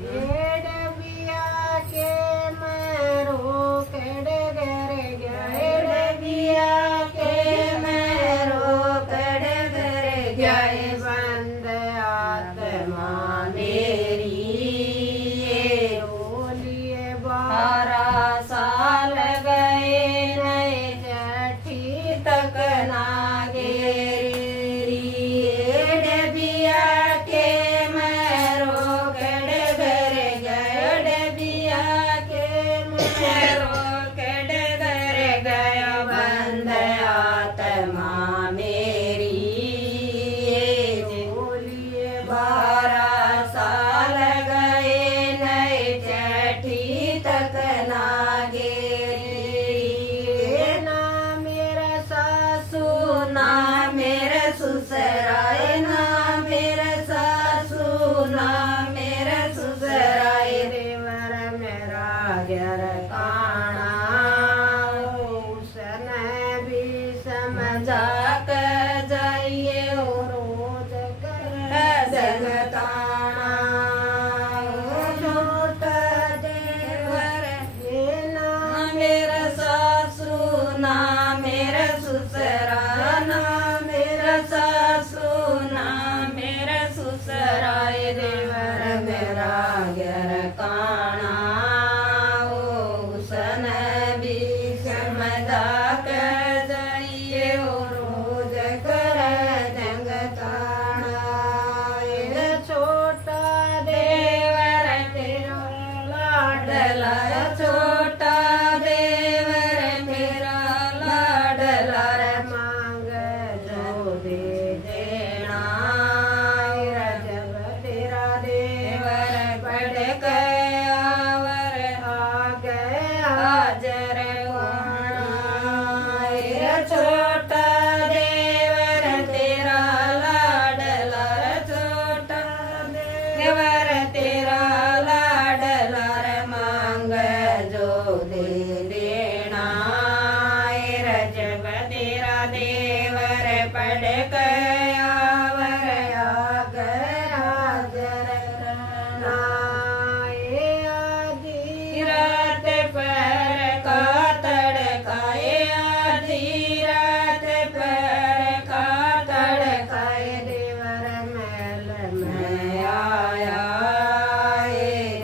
डबिया के मेरो कड़ घर गए डबिया के मेरो कड़ घर गए बंद आत्मा मेरी रोलिए 12 साल गए नए जठी तक ना ससुराए ना मेरे सासू ना मेरे ससुराए देवर मेरा घर काना उसने भी समझा कर जाइए रोज कर जगताना छोटा देवर ये ना मेरा सासू ना मेरा ससुरा ना सासू ना मेरा ससुराए देवर मेरा घर काना उसने भी समझा कर जाइए रोज कर जंगताना छोटा देवर तेरा लाडला छोटा देवर मेरा लाडला मांग दे देना जब तेरा देवर बढ़ गया वर आ गया हाजर छोटा देवर तेरा लाडला छोटा देवर तेरा लाडला मांग जो दे देना जब तेरा देवर पड़ गया वर आ गया जरना आधी रात पर का तड़काए आधी रात पर का तड़काए देवर महल में आया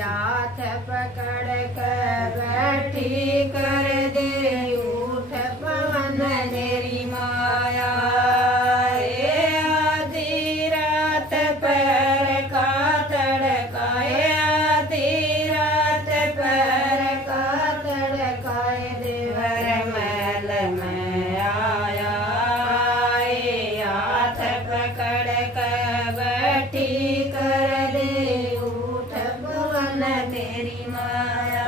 हाथ पकड़ कर बैठी कर दे उठ पवन तेरी माया तेरी माया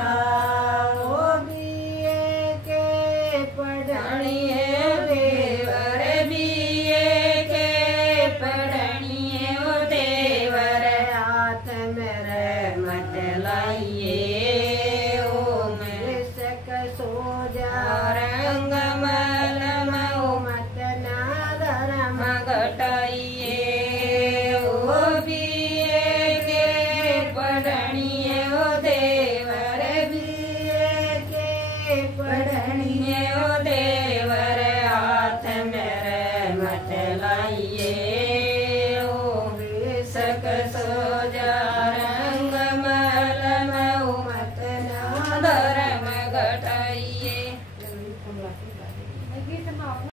ओ बीए के पढ़निए देवर बीए के पढ़निए ओ देवर हाथ मेरे मत लाइए ओ मेरे सक सो जा रंग मल मऊ मत ना धर्म घटाइए ओ बीए के पढ़निए पढ़निए ओ देवर हाथ मेरे मत लाइए ओ बेसक सो जा रंग मल मऊ मत ना धर्म घटाइए।